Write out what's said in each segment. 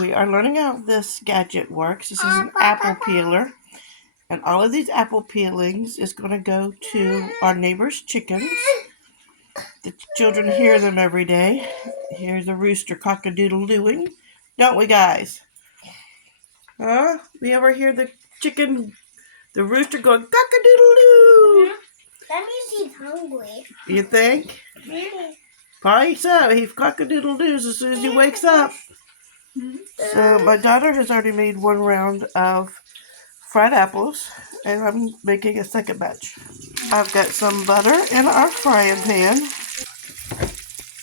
we are learning how this gadget works. This is an apple peeler. And all of these apple peelings is going to go to our neighbor's chickens. The children hear them every day. Hear the rooster cock-a-doodle-dooing. Don't we, guys? Huh? We ever hear the rooster going cock-a-doodle-doo? That means he's hungry. You think? Probably so. He cock-a-doodle-doos as soon as he wakes up. So my daughter has already made one round of fried apples, and I'm making a second batch. I've got some butter in our frying pan.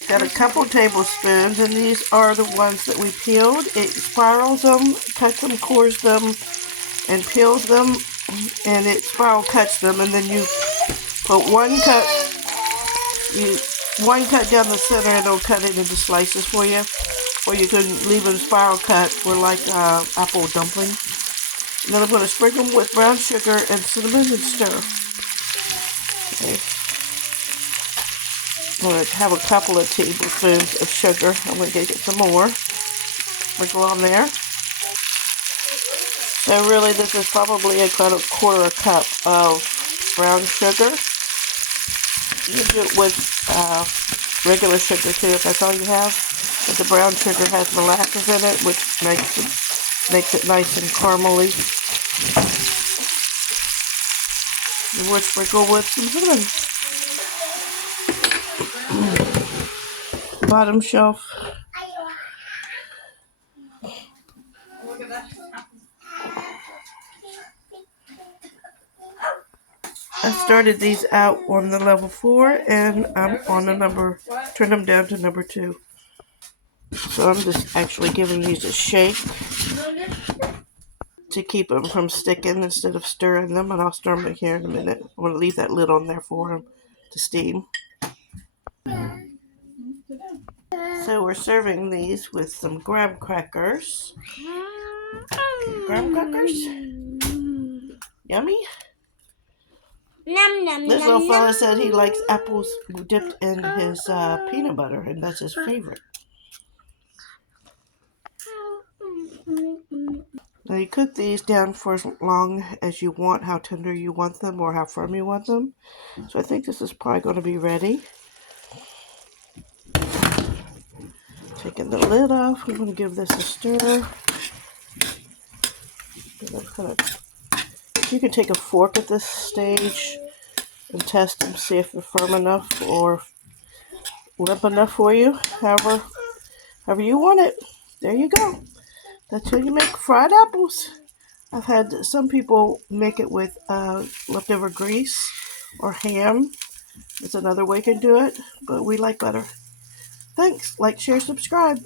Got a couple tablespoons, and these are the ones that we peeled. It spirals them, cuts them, cores them, and peels them, and it spiral cuts them, and then you put one cut down the center, and it'll cut it into slices for you. Or you can leave them spiral cut for like apple dumplings. And then I'm going to sprinkle them with brown sugar and cinnamon and stir. Okay. I'm going to have a couple of tablespoons of sugar. I'm going to get some more. Sprinkle on there. So really this is probably a quarter cup of brown sugar. You can do it with regular sugar too if that's all you have. But the brown sugar has molasses in it, which makes it nice and caramely. And we'll sprinkle with some cinnamon. Bottom shelf. I started these out on the level 4, and I'm on turn them down to number 2. So I'm just actually giving these a shake to keep them from sticking instead of stirring them, and I'll stir them here in a minute. I'm going to leave that lid on there for them to steam. So we're serving these with some graham crackers. Graham crackers? Yummy? Nom, nom, This nom, little fella nom. said he likes apples dipped in his peanut butter, and that's his favorite. Now you cook these down for as long as you want, how tender you want them or how firm you want them. So I think this is probably going to be ready. Taking the lid off, I'm going to give this a stir. You can take a fork at this stage and test them, see if they're firm enough or limp enough for you. However you want it. There you go. That's how you make fried apples. I've had some people make it with leftover grease or ham. It's another way you can do it, but we like butter. Thanks. Like, share, subscribe.